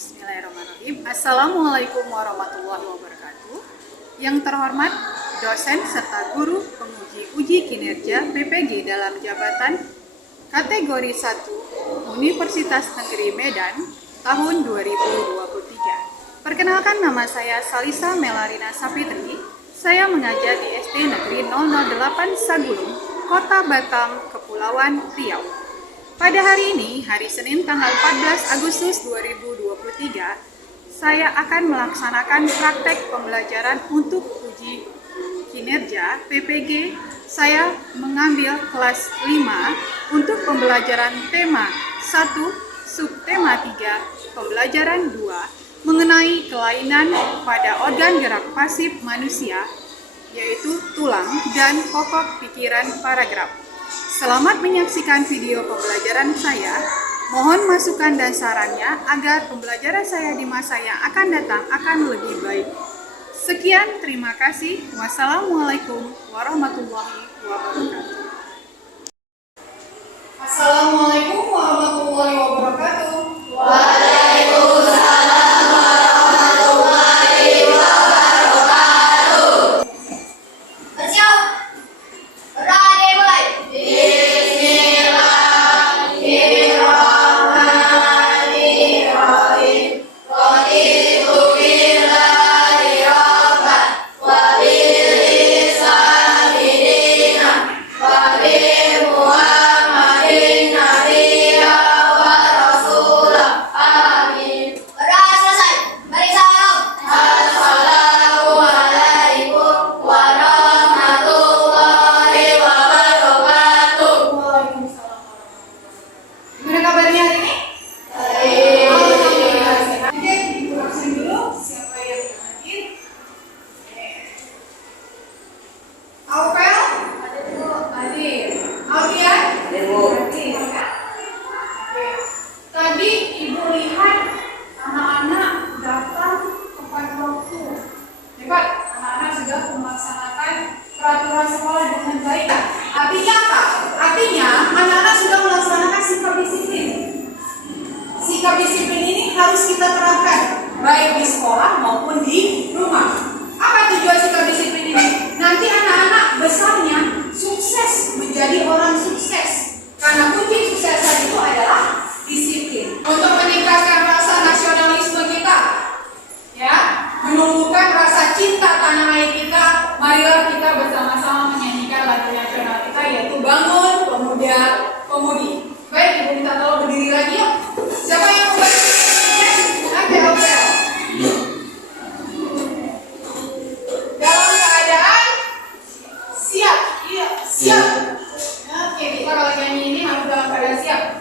Bismillahirrahmanirrahim. Assalamualaikum warahmatullahi wabarakatuh. Yang terhormat dosen serta guru penguji uji kinerja PPG dalam jabatan kategori 1 Universitas Negeri Medan tahun 2023. Perkenalkan, nama saya Salisa Melarina Sapitri. Saya mengajar di SD Negeri 008 Sagulung, Kota Batam, Kepulauan Riau. Pada hari ini, hari Senin tanggal 14 Agustus 2023, saya akan melaksanakan praktek pembelajaran untuk uji kinerja PPG. Saya mengambil kelas 5 untuk pembelajaran tema 1, subtema 3, pembelajaran 2, mengenai kelainan pada organ gerak pasif manusia, yaitu tulang dan pokok pikiran paragraf. Selamat menyaksikan video pembelajaran saya. Mohon masukan dan sarannya agar pembelajaran saya di masa yang akan datang akan lebih baik. Sekian, terima kasih. Wassalamualaikum warahmatullahi wabarakatuh. Assalamualaikum warahmatullahi wabarakatuh. Waalaikumsalam warahmatullahi wabarakatuh. Bersiap. Ready, mulai. Bismillahirrahmanirrahim. Raditu billahi rabban wa bil islami dinan wa bi Muhammadin nabiyya wa rasulah. Amin. Berdoa selesai. Beri salam. Assalamualaikum warahmatullahi wabarakatuh. Gimana kabarnya hari ini? Alhamdulillah sehat. Oke, ibu absen dulu. Siapa yang hadir? Aupel? Hadir. Alfian? Hadir. Ya. Oke. Tadi ibu lihat anak-anak datang tepat waktu. Hebat, anak-anak sudah melaksanakan peraturan sekolah dengan baik. Artinya apa? Artinya anak-anak sudah melaksanakan sikap disiplin. Sikap disiplin ini harus kita terapkan baik di sekolah maupun di rumah. Apa tujuan sikap disiplin ini? Nanti anak-anak besarnya sukses, menjadi orang sukses. Karena kunci suksesan itu adalah disiplin. Untuk meningkatkan rasa nasionalisme kita, ya, menumbuhkan rasa cinta tanah air kita, marilah kita bersama-sama menyanyikan lagu nasional kita, yaitu Bangun Pemuda Pemudi. Baik, ibu minta tolong berdiri lagi yuk. Siapa yang mau berdiri? Oke. Dalam keadaan siap. Iya, siap. Oke, kita kalau nyanyi ini harus dalam keadaan siap.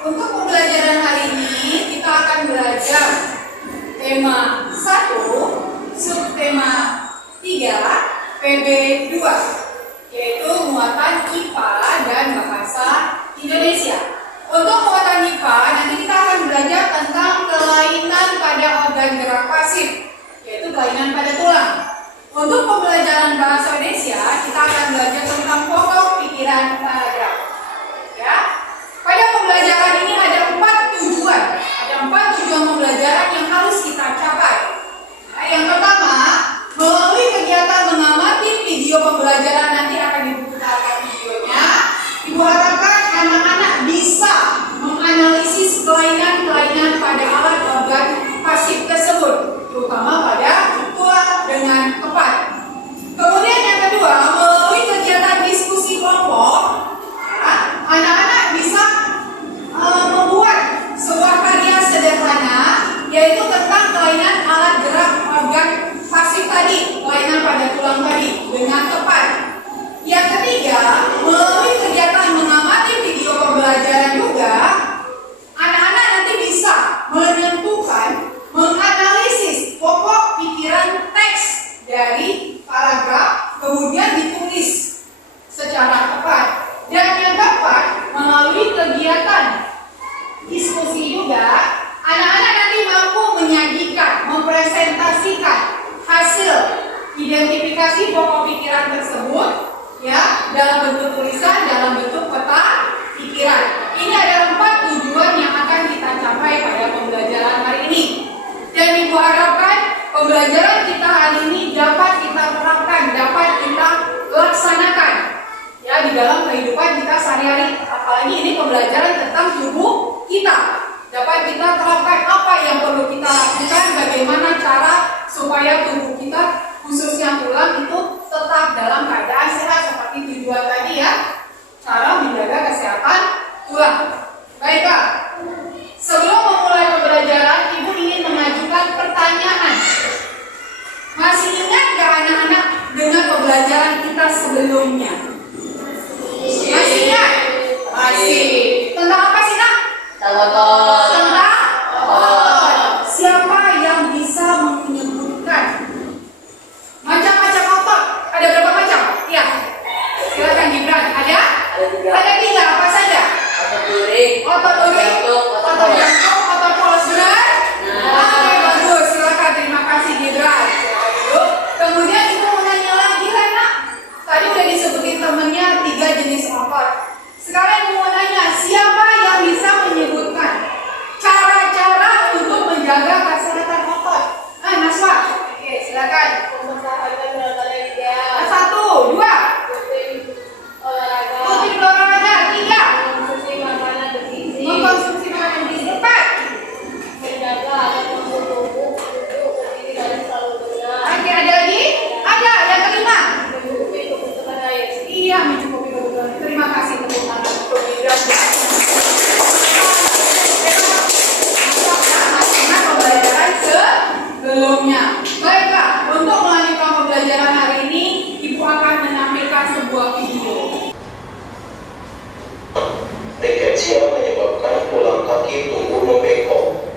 Untuk pembelajaran hari ini kita akan belajar tema 1, subtema 3, PB 2, yaitu muatan IPA dan bahasa Indonesia. Untuk muatan IPA nanti kita akan belajar tentang kelainan pada organ gerak pasif, yaitu kelainan pada tulang. Untuk pembelajaran bahasa Indonesia kita akan belajar tentang pokok pikiran paragraf. Ya. Pada pembelajaran ini ada 4 tujuan. Ada 4 tujuan pembelajaran yang harus kita capai. Nah, yang pertama, melalui kegiatan mengamati video pembelajaran, nanti akan diputarkan videonya. Ibu harapkan anak-anak bisa menganalisis kelainan-kelainan pada alat organ pasif tersebut, terutama pada tulang dengan tepat. Kemudian yang kedua, melalui kegiatan diskusi kelompok, ya, anak-anak bisa membuat sebuah karya sederhana mengidentifikasi pokok pikiran tersebut ya dalam bentuk tulisan, dalam bentuk peta pikiran. Ini adalah 4 tujuan yang akan kita capai pada pembelajaran hari ini. Dan Ibu harapkan pembelajaran kita hari ini dapat kita terapkan, dapat kita laksanakan ya di dalam kehidupan kita sehari-hari. Apalagi ini pembelajaran tentang tubuh kita. Dapat kita terapkan apa yang perlu kita lakukan, bagaimana cara supaya tubuh kita khususnya tulang itu tetap dalam keadaan sehat seperti tujuan tadi ya. Cara menjaga kesehatan tulang. Baiklah, sebelum memulai pembelajaran, Ibu ingin mengajukan pertanyaan. Masih ingat gak anak-anak dengan pembelajaran kita sebelumnya? Masih ingat? Masih. Tentang apa sih, Nak? Tentang otot. Siapa yang bisa menyebutkan macam-macam otot? Ada berapa macam? Iya. Silakan Gibran. Ada? Ada 3. Apa saja? Otot urik, otot jantung, otot polos benar. Oke, bagus. Silakan. Terima kasih Gibran. Kemudian Ibu mau nanya lagi kan, Nak? Tadi udah disebutin temennya 3 jenis otot. Sekarang Ibu mau nanya, siapa yang bisa menyebutkan cara-cara untuk menjaga kesehatan otot? Naswa. Oke, silakan. 1, 2. Rutin olahraga. 3. Mengkonsumsi makanan bergizi. 4. Menjaga agar tubuh duduk berdiri dan selalu benar. Oke, ada lagi? Ada. Yang kelima. Mencukupi kebutuhan air. Iya, mencukupi kebutuhan. Terima kasih tepuk tangan untuk Gibran. Pembelajaran sebelumnya. Baiklah, untuk melanjutkan pembelajaran hari ini, Ibu akan menampilkan sebuah video. Rikesia menyebabkan tulang kaki tumbuh membengkok.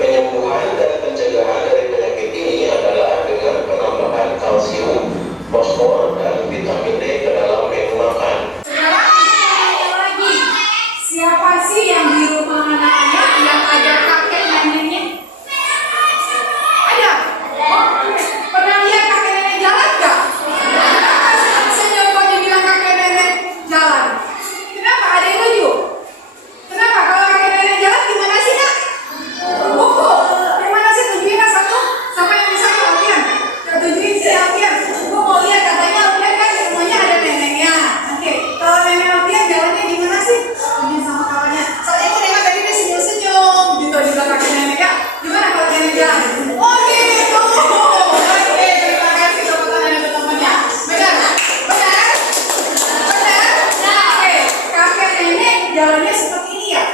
Penyembuhan dan pencegahan dari penyakit ini adalah dengan penambahan kalsium, fosfor, dan vitamin D ke dalam menu makan. Sekarang kita tanya lagi, siapa sih yang di rumah anak-anak yang ada kakek neneknya? Ada? Pernah lihat kakek nenek jalan nggak? Kenapa senyum kok dibilang kakek nenek jalan? Kenapa? Ada yang lucu? Kenapa? Kalau kakek nenek jalan gimana sih, Kak? Gimana sih? Tunjukin Kak satu. Siapa yang bisa Alfian? Tunjukin si Alfian. Gue mau lihat, katanya Alfian kan di rumahnya ada neneknya. Oke, kalau nenek Alfian jalannya gimana sih? Tunjukin sama kawannya. Soalnya aku nengok tadi dia senyum-senyum gitu di belakang nenek ya. Gimana kalau nenek jalan? Oh gitu. Oke, terima kasih tepuk tangan untuk temannya. Benar? Benar? Benar? Oke, kakek nenek jalannya seperti ini ya?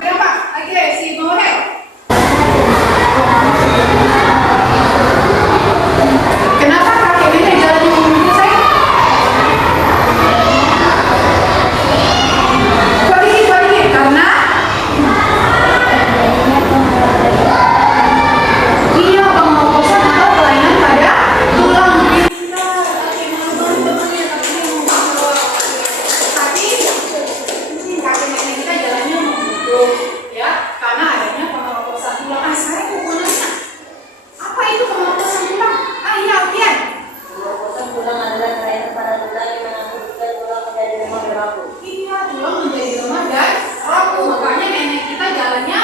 Kenapa? Oke, si Maurel. Kenapa kakek nenek jalannya begini, sayang? Kok dikit? Karena iya, pengokosan atau kelainan pada tulang. Pintar. Oke, malu-malu temannya, tapi kakek nenek kita jalannya membungkuk ya, karena adanya pengokosan tulang. Saya mau nanya, apa itu pengokosan tulang? Iya, Alfian. Pengokosan tulang adalah kelainan pada tulang yang mengakibatkan tulang menjadi lemah dan rapuh. Iya, tulang menjadi lemah dan rapuh. Makanya nenek kita jalannya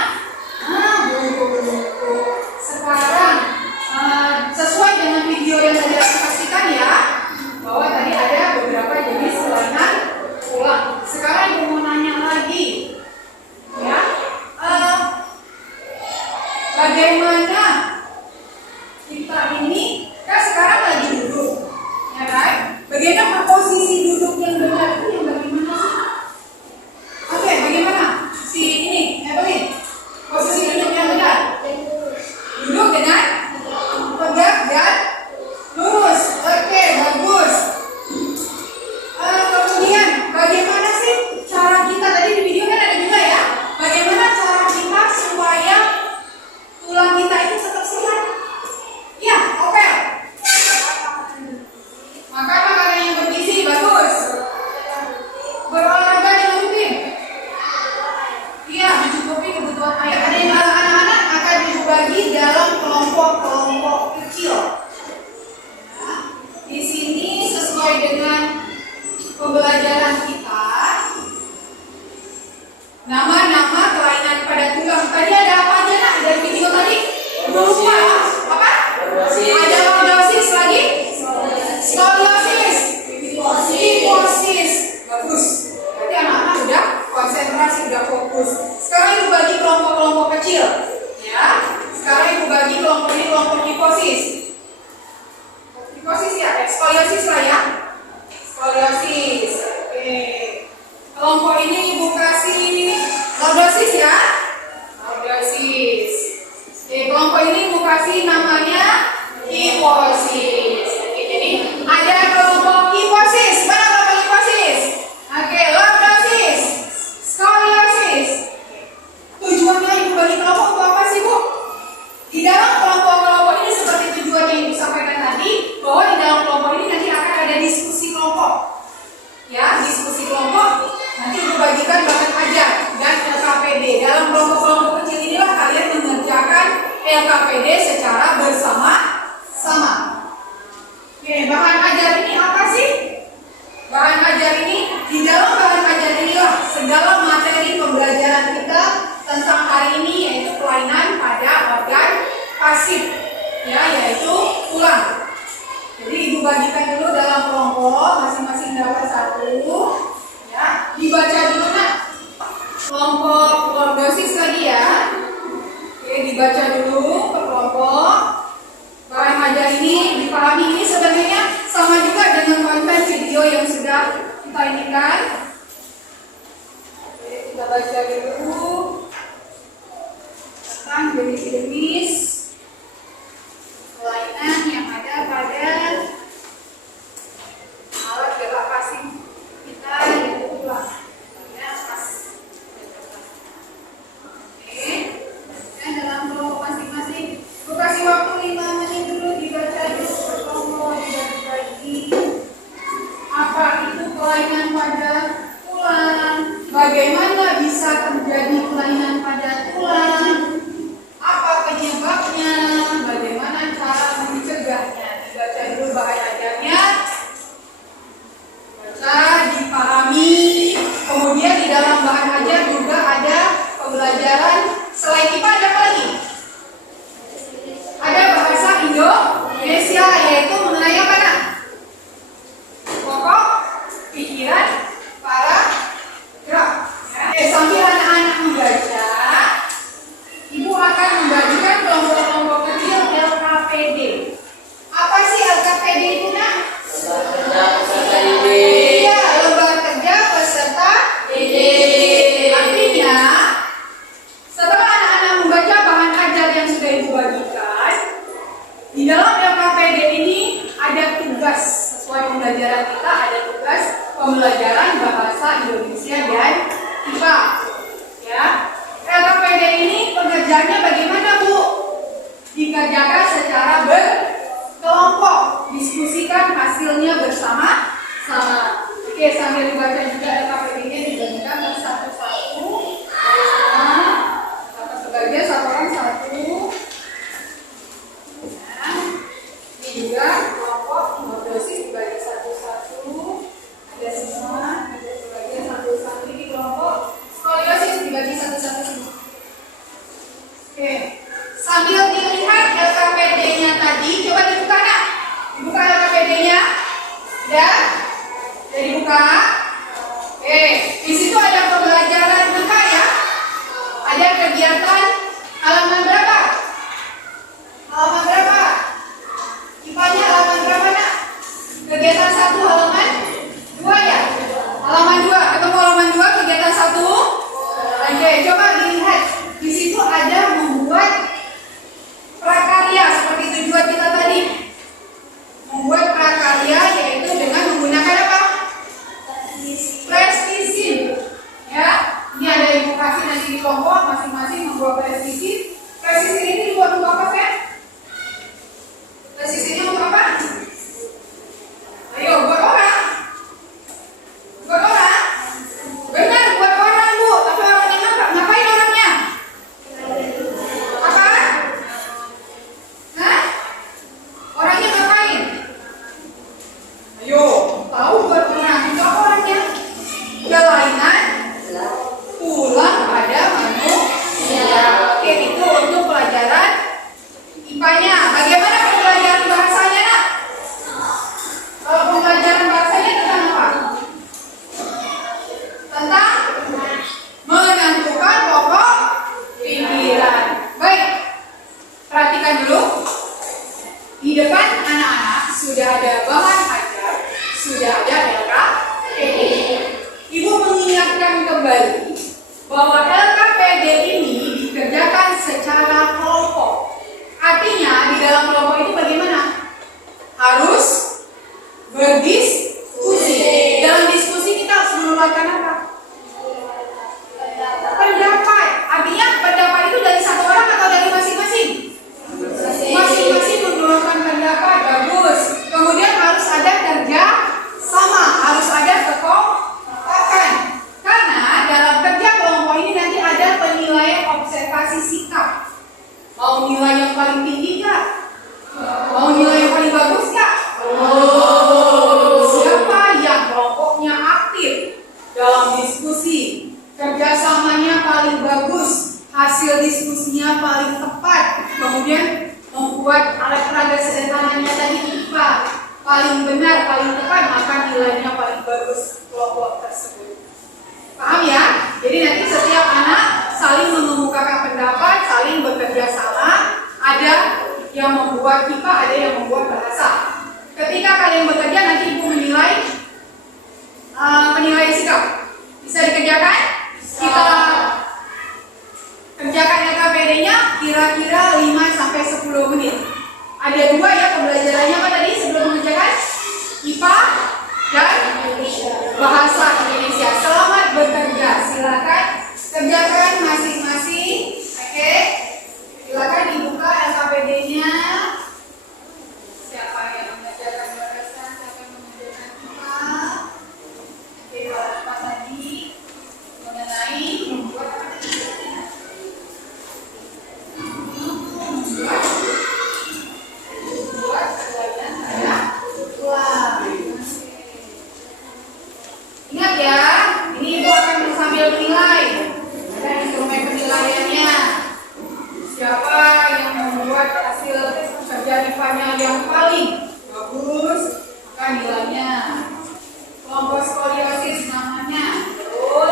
bungkuk-bungkuk. Sekarang sesuai dengan video yang tadi aku pastikan ya, bahwa tadi ada beberapa jenis kelainan tulang. Sekarang Ibu mau nanya lagi, ya, bagaimana kita ini kan sekarang lagi duduk, ya kan? Bagaimana posisi duduk yang benar itu yang bagaimana sih? Oke, bagaimana? Si ini, Evelyn, posisi duduk yang benar. Duduk dengan tegak dan lurus. Oke, bagus. Kemudian, bagaimana sih cara kita, tadi di video kan ada juga ya, bagaimana cara kita supaya tulang kita itu kasih namanya hiposis. Oke, jadi ada kelompok hiposis. Mana kelompok hiposis? Oke, lordosis, skoliosis. Tujuannya Ibu bagi kelompok untuk apa sih, Bu? Di dalam kelompok-kelompok ini seperti tujuan yang Ibu sampaikan tadi, bahwa di dalam kelompok ini nanti akan ada diskusi kelompok. Ya, diskusi kelompok nanti Ibu bagikan bahan ajar dan LKPD. Dalam kelompok-kelompok kecil inilah kalian mengerjakan LKPD secara bersama-sama. Oke, bahan ajar ini apa sih? Bahan ajar ini, di dalam bahan ajar inilah segala materi pembelajaran kita tentang hari ini, yaitu kelainan pada organ pasif, ya, yaitu tulang. Jadi Ibu bagikan dulu dalam kelompok, masing-masing dapat satu, ya, dibaca dulu nak. Kelompok lordosis tadi ya. Oke, dibaca dulu per kelompok. Bahan ajar ini dipahami, ini sebenarnya sama juga dengan konten video yang sudah kita inikan. Oke, kita baca dulu tentang jenis-jenis kelainan yang ada pada alat gerak pasif kita, yaitu tulang. Ya, pas. Oke, dan dalam kelompok masing-masing, Bu kasih waktu 5 menit dulu, dibaca dulu per kelompok, dibagi-bagi. Apa itu kelainan pada tulang? Bagaimana bisa terjadi kelainan pada tulang? Apa penyebabnya? Bagaimana cara mencegahnya? Dibaca dulu bahan ajarnya, baca, dipahami. Kemudian di dalam bahan ajar juga ada pembelajaran selain IPA, ada apa lagi? Ada bahasa Indonesia, yaitu mengenai apa nak? Pokok pikiran para gerak. Oke, sambil anak-anak membaca, Ibu akan membagikan kelompok-kelompok kecil LKPD. Apa sih LKPD itu nak? Iya, lembar kerja peserta didik. Artinya, setelah anak-anak membaca bahan ajar yang sudah Ibu bagikan, di dalam LKPD ini ada tugas sesuai pembelajaran kita, ada tugas pembelajaran bahasa Indonesia dan IPA. Ya, LKPD ini pengerjaannya bagaimana, Bu? Dikerjakan secara berkelompok, diskusikan hasilnya bersama-sama. Oke, sambil dibaca juga LKPD-nya dibagikan per satu-satu. Dapat sebagai satu orang satu. Nah, ini juga kelompok lordosis dibagi satu-satu. Ada semua, dibagi satu-satu. Ini kelompok skoliosis dibagi satu-satu semua. Oke, sambil dilihat LKPD-nya tadi, coba dibuka nak. Dibuka LKPD-nya. Ya, jadi dibuka. Oke, di situ ada pembelajaran angka ya. Ada kegiatan halaman berapa? Halaman berapa? IPA-nya halaman berapa nak? Kegiatan 1 halaman 2 ya? Halaman 2, ketemu halaman 2 kegiatan 1. Oke, coba dilihat. Di situ ada membuat prakarya seperti tujuan kita tadi. Membuat prakarya yaitu dengan menggunakan apa? kasih sikap. Mau nilai yang paling tinggi nggak? Mau nilai yang paling bagus nggak? Siapa yang kelompoknya aktif dalam diskusi, kerjasamanya paling bagus, hasil diskusinya paling tepat, kemudian membuat alat peraga sederhananya tadi IPA paling benar, paling tepat, maka nilainya paling bagus kelompok tersebut. Paham ya? Jadi nanti setiap anak saling mengemukakan pendapat, saling bekerja sama, ada yang membuat IPA, ada yang membuat bahasa. Ketika kalian bekerja, nanti Ibu menilai penilaian sikap. Bisa dikerjakan? Kita kerjakan LKPD-nya kira-kira 5-10 menit. Ada 2 ya pembelajarannya apa tadi sebelum mengerjakan? IPA dan bahasa Indonesia. Selamat bekerja. Silakan kerjakan masing-masing. Oke. Silakan dibuka LKPD-nya. Siapa yang mengerjakan bahasa? Siapa yang mengerjakan IPA? Oke, apa tadi mengenai membuat apa tadi? Membuat kelainan pada tulang. Ingat ya, ini Ibu akan sambil menilai. Ada instrumen penilaiannya. Siapa yang membuat hasil kerja IPA-nya yang paling bagus, maka nilainya. Kelompok skoliosis namanya. Betul.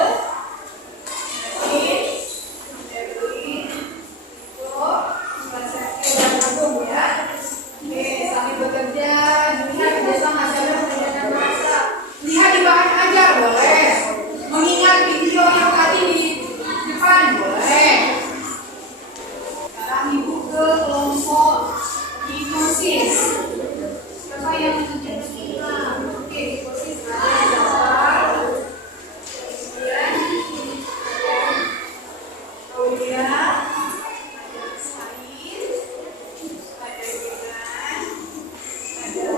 Lihat di bahan ajar boleh, mengingat video yang tadi di depan boleh. Sekarang Ibu ke kelompok hipnosis. Siapa yang mengerjakan kita? Oke, hipnosis ada gambar. Kemudian ada sains, ada dengan, ada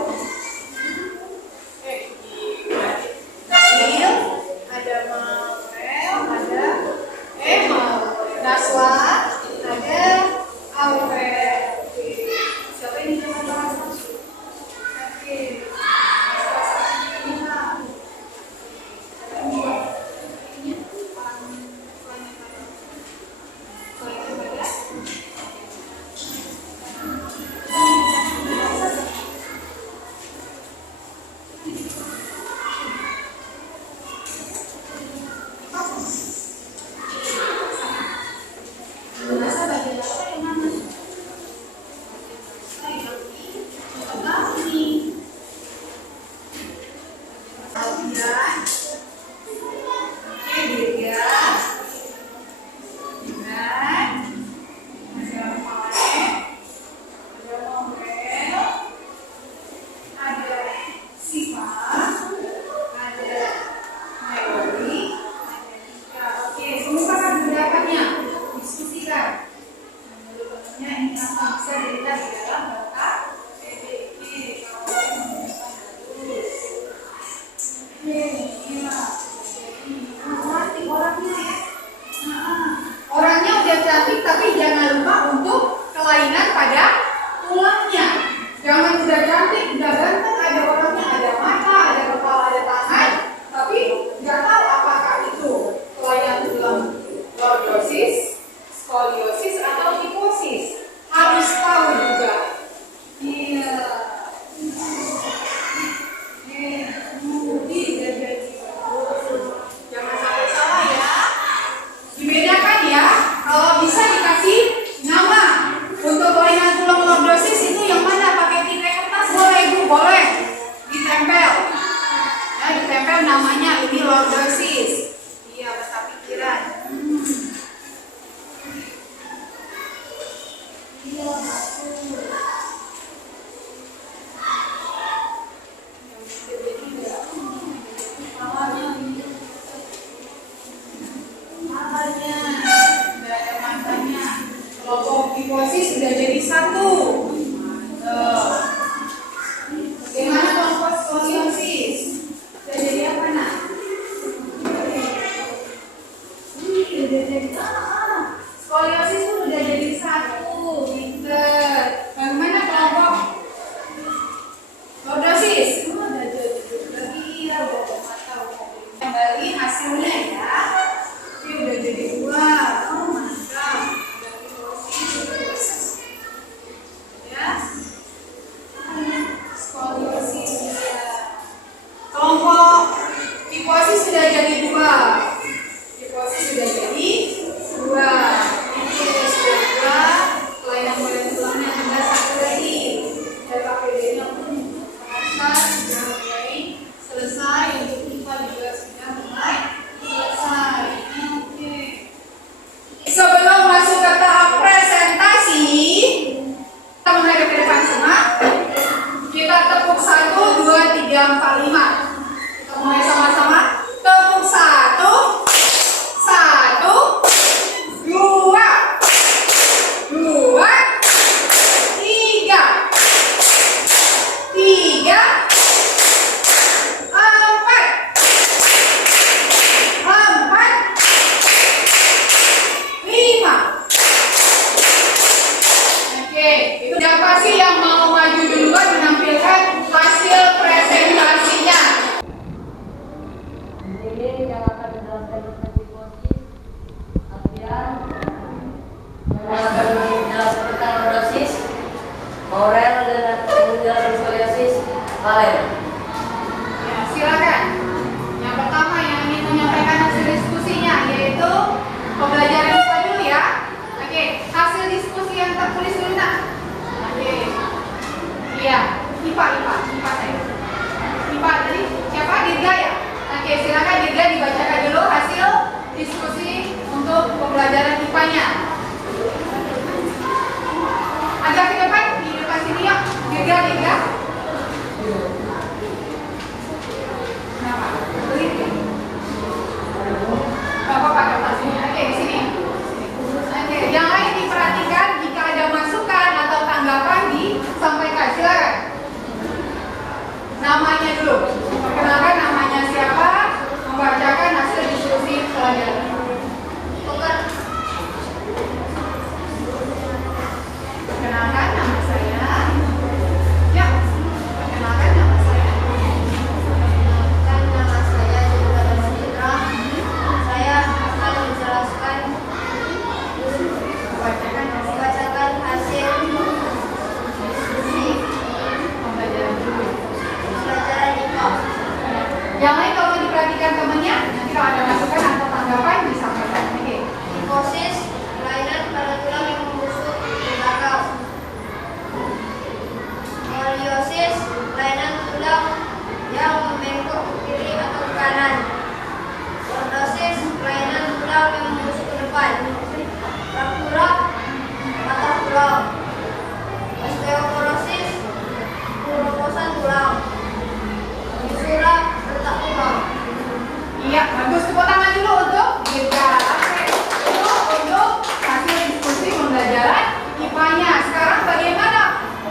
ada Mawel, ada Naswa, ada Aurel. Oke, siapa yang bisa bahas? Oke, orangnya udah cantik, tapi jangan lupa untuk kelainan pada tulangnya. Jangan udah cantik, udah ganteng, ada orangnya, ada mata, ada kepala, ada tangan, tapi nggak tahu apakah itu kelainan tulang lordosis, skoliosis, atau hiposis. Harus tahu juga. Iya. Jangan sampai salah ya. Dibedakan ya. Kalau bisa dikasih nama. Untuk kelainan tulang lordosis itu yang mana? Pakai tikai kertas boleh Bu, boleh. Ditempel. Ya, ditempel namanya ini lordosis. Iya, mata pikiran. Iya, betul. Kelompok hiposis sudah jadi satu. Bagaimana kelompok skoliosis? Sudah jadi apa nak? Skoliosis itu Siapa sih yang mau maju duluan menampilkan hasil presentasinya? Di sini yang akan menjelaskan tentang psikosis, Alfian, yang akan menjelaskan tentang lordosis, Aurel, dan menjelaskan skoliosis, Valen. Ya, silakan. Yang pertama yang ingin menyampaikan hasil diskusinya yaitu pembelajaran IPA dulu ya. Oke, hasil diskusi yang tertulis dulu nak. Oke. Iya, IPA saya. IPA tadi siapa? Dirga ya? Oke, silakan Dirga dibacakan dulu hasil diskusi untuk pembelajaran IPA-nya. Agak ke depan, di depan sini ya. Dirga. Kenapa? Belit ya? Gak apa-apa, depan sini. Oke, di sini. Oke, yang lain diperhatikan jika ada masukan atau tanggapan disampaikan. Silakan. Namanya dulu. Perkenalkan namanya siapa, membacakan hasil diskusi pelajaran. Perkenalkan nama saya. Ya, perkenalkan nama saya. Nama saya juga Citra. Saya akan menjelaskan membacakan hasil diskusi Pembelajaran dulu. pelajaran IPA. Yang lain kalau diperhatikan temannya, nanti kalau ada masukan atau tanggapan disampaikan. Oke. Psikosis, kelainan pada tulang yang membusuk di belakang. Skoliosis, kelainan tulang yang membengkok ke kiri atau ke kanan. Lordosis, kelainan tulang yang membusuk ke depan. Fraktura, patah tulang. Osteoporosis, keroposan tulang. Fisura, retak tulang. Iya, bagus. Tepuk tangan dulu untuk Dirga. Oke. Itu untuk hasil diskusi pembelajaran IPA-nya. Sekarang bagaimana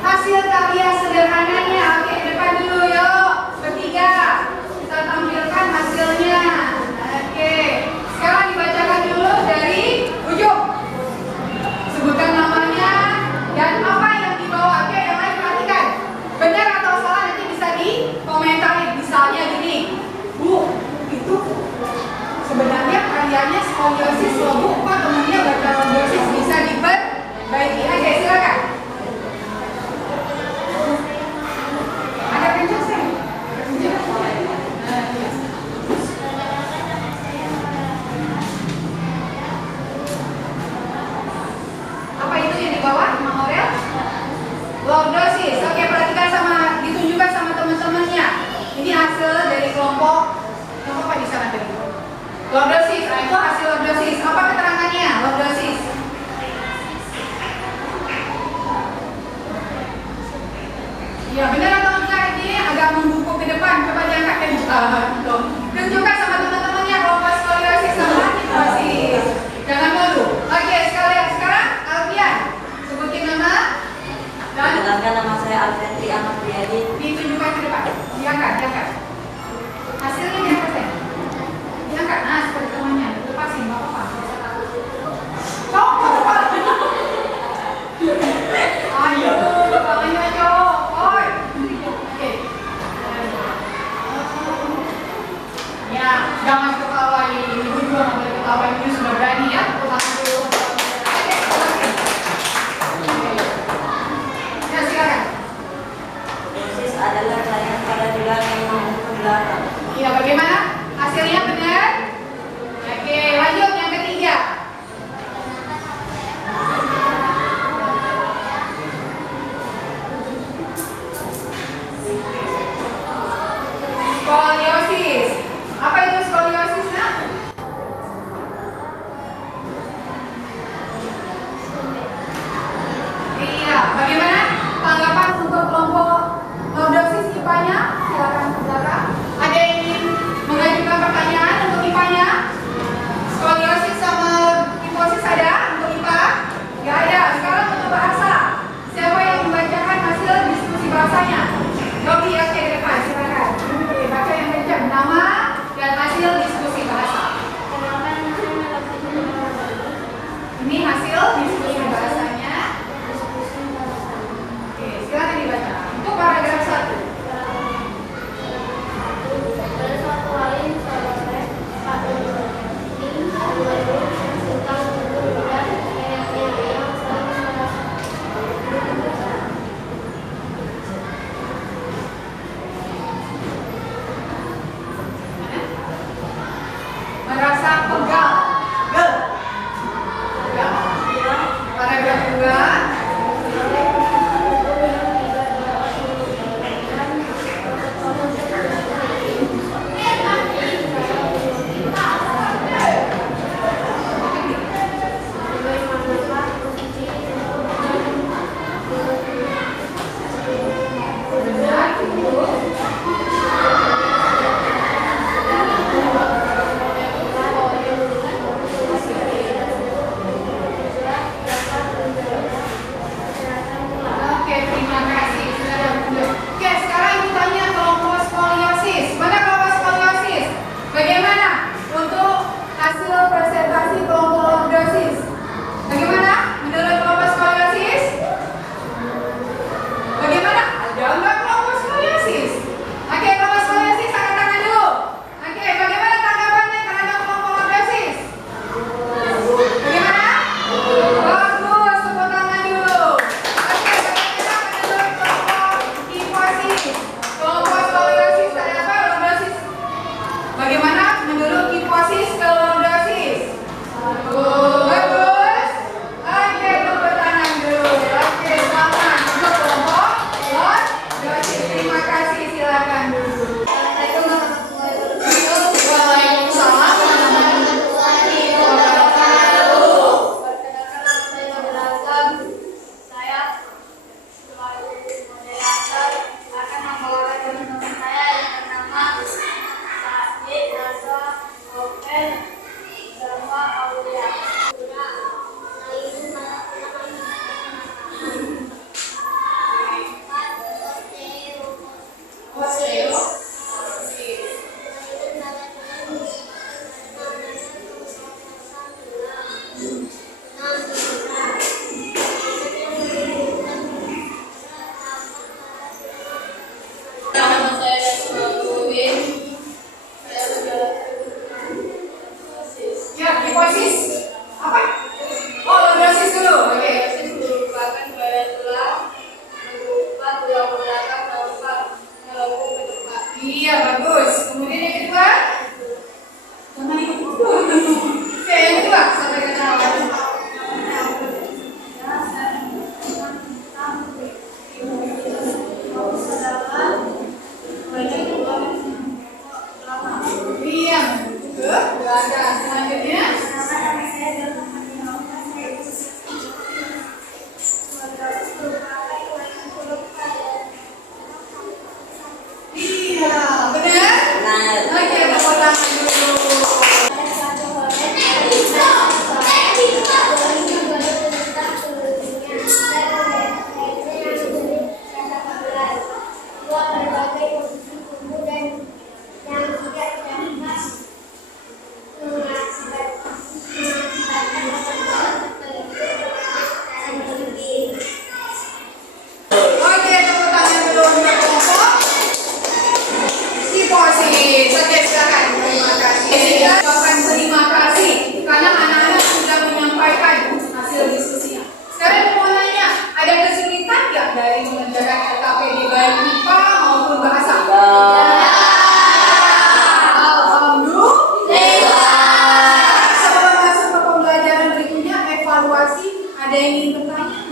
hasil karya sederhananya? Oke, depan dulu yuk. Bertiga. Kita tampilkan hasilnya. Oke. Sekarang dibacakan dulu dari ujung. Sebutkan namanya dan apa yang dibawa. Oke, yang lain perhatikan. Benar atau salah nanti bisa dikomentarin. Misalnya gini, Bu, itu sebenarnya karyanya skoliosis loh Bu, kok temennya baca lordosis, bisa diperbaiki. Oke, silakan. Ada kencang sih? Apa itu yang dibawa, Mang Aurel? Lordosis. Oke, perhatikan sama, ditunjukkan sama teman-temannya. Ini hasil dari kelompok apa di sana tadi? Lordosis. Nah, itu hasil lordosis. Apa keterangannya? Lordosis. Ya, benar atau enggak? Ini agak membungkuk ke depan. Coba diangkat dan tunjukkan sama teman-temannya kelompok skoliosis sama hidrosis. Jangan malu. Oke, sekarang Alfian. Sebutin nama dan Perkenalkan, nama saya Alfetri Ahmad Riyadi. ditunjukkan ke depan. Diangkat. Hasilnya diangkat saya. Diangkat, nah seperti temannya. Lepasin, nggak apa-apa. Cowok. Ayo, tangannya cowok. Oi. Oke.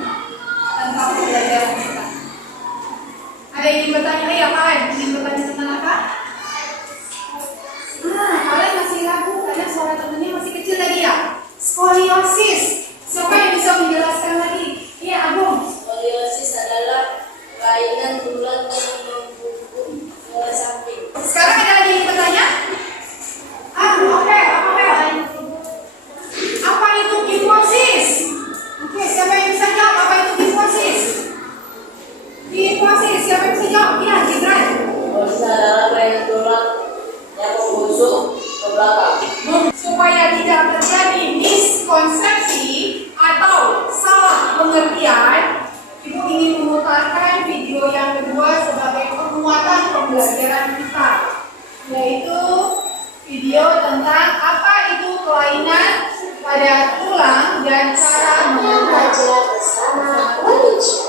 tentang pembelajaran kita. Ada yang ingin bertanya? Ya, kalian ingin bertanya tentang apa? Kalian masih ragu karena suara temennya masih kecil tadi ya? Skoliosis. Siapa yang bisa menjelaskan lagi? Iya, Agung. Skoliosis adalah kelainan tulang yang membungkuk ke samping. Sekarang ada lagi yang bertanya? Oke. Apa itu kifosis? Oke, siapa yang bisa jawab apa itu kifosis? Kifosis, siapa yang bisa jawab? Iya, Gibran. Kifosis adalah kelainan tulang yang membusuk ke belakang. Supaya tidak terjadi miskonsepsi atau salah pengertian, Ibu ingin memutarkan video yang kedua sebagai penguatan pembelajaran kita, yaitu video tentang apa itu kelainan pada tulang dan cara belajar bersama Indonesia.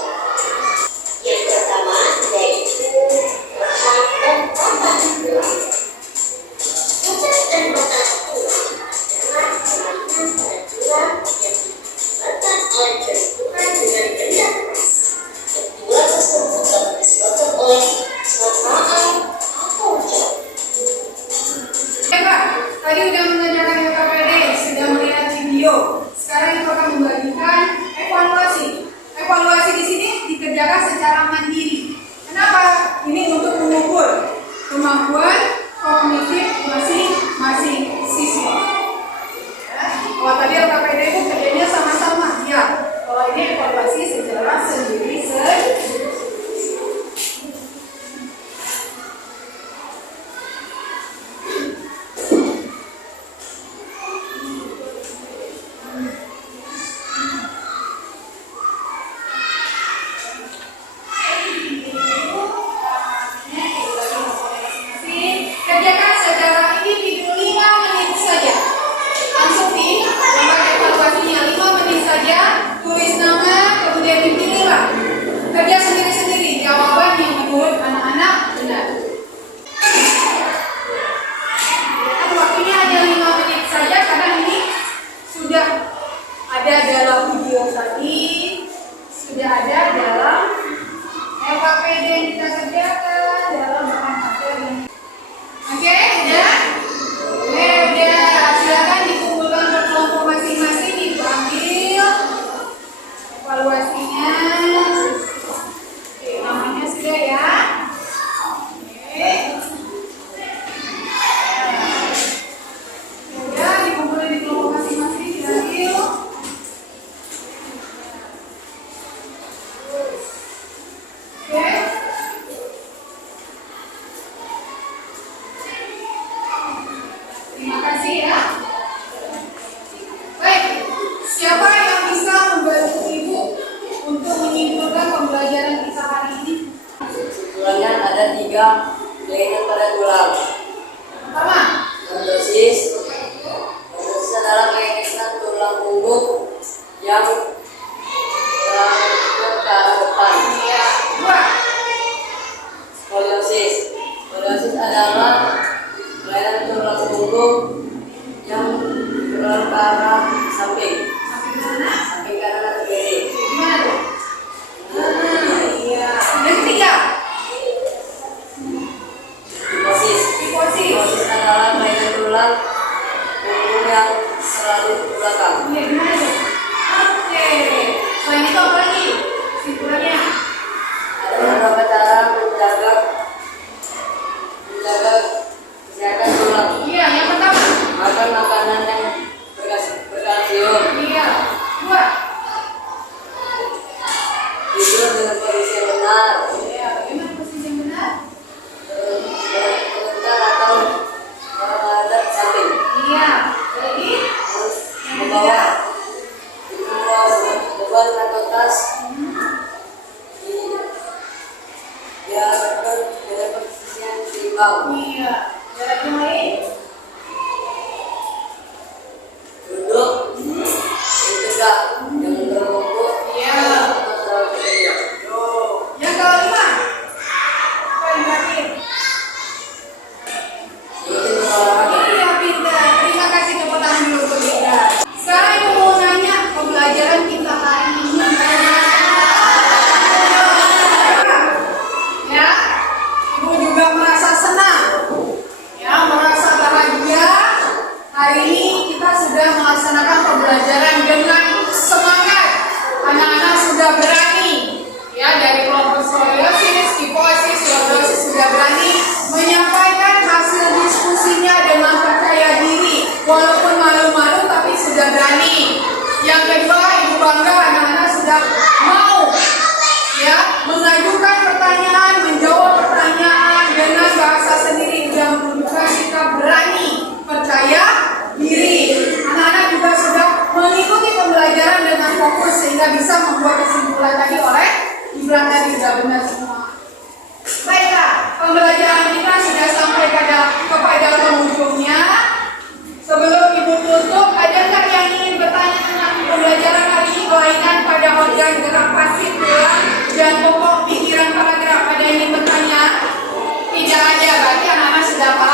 Yang pertama yaitu retak dan patah tulang. Retak dan patah tulang adalah kelainan pada tulang yang disebabkan oleh benturan dengan benda keras. Benturan tersebut dapat disebabkan oleh celakaan atau jatuh. Pak, tadi udah mengerjakan LKPD, sudah melihat video. Sekarang Ibu akan membagikan evaluasi. Evaluasi di sini dikerjakan secara mandiri. Kenapa? Ini untuk mengukur kemampuan kognitif masing-masing siswa. Ya. Kalau tadi LKPD itu kerjanya sama-sama, ya. Kalau ini evaluasi secara sendiri-sendiri. Kerjakan secara individu 5 menit saja. Langsung di lembar evaluasinya 5 menit saja. Tulis nama, kemudian dipilihlah. Kerja sendiri-sendiri. Jawaban yang menurut anak-anak benar. Waktunya hanya 5 menit saja karena ini sudah ada dalam video tadi, sudah ada dalam LKPD yang kita kerjakan dalam bahan materi. Oke, udah? Udah. Silakan dikumpulkan ke kelompok masing-masing, Ibu ambil evaluasinya. Oke, namanya sudah ya. Oke. Udah, dikumpulin di kelompok masing-masing, diambil. Oke. Terima kasih ya. Baik, siapa yang bisa membantu Ibu untuk menyimpulkan pembelajaran kita hari ini? Kesimpulannya ada 3 kelainan pada tulang. Pertama, Lordosis. Lordosis adalah kelainan tulang punggung yang terangkat ke arah depan. ya. Dua, Skoliosis. Skoliosis adalah kelainan tulang punggung yang bergerak ke arah samping, sampai mana? samping kanan atau kiri. Gimana tuh? Iya. Yang ketiga, Kifosis. kifosis. Kifosis adalah kelainan tulang punggung yang selalu ke belakang. Iya, gimana tuh? Oke. Selain itu apa lagi? Kesimpulannya. Ada beberapa cara menjaga kesehatan tulang. Iya, yang pertama. Makan makanan yang berkalsium. Iya. Dua. Tidur dengan posisi yang benar. Iya, bagaimana posisi yang benar? Terlentang atau menghadap samping. Iya. Lagi. Terus Yang membawa ketiga. beban atau tas diarahkan dengan posisi yang seimbang. Iya. Jarak yang lain. Duduk tegak, jangan terbungkuk. Iya. Atau terlalu tegak. Yang kelima. Apa yang terakhir? Rutin berolahraga. Iya, pintar. Terima kasih tepuk tangan dulu untuk kita. Sekarang Ibu mau nanya pembelajaran kita hari ini. sudah mau ya mengajukan pertanyaan, menjawab pertanyaan dengan bahasa sendiri yang menunjukkan sikap berani, percaya diri. Anak-anak juga sudah mengikuti pembelajaran dengan fokus sehingga bisa membuat kesimpulan tadi oleh Ibran tadi sudah benar semua. Baiklah, pembelajaran kita sudah sampai kepada penghujungnya. Sebelum Ibu tutup, ada nggak yang ingin bertanya tentang pembelajaran hari ini kelainan pada organ gerak pasif tulang dan pokok pikiran paragraf? Ada yang ingin bertanya? Tidak ada, berarti anak-anak sudah paham.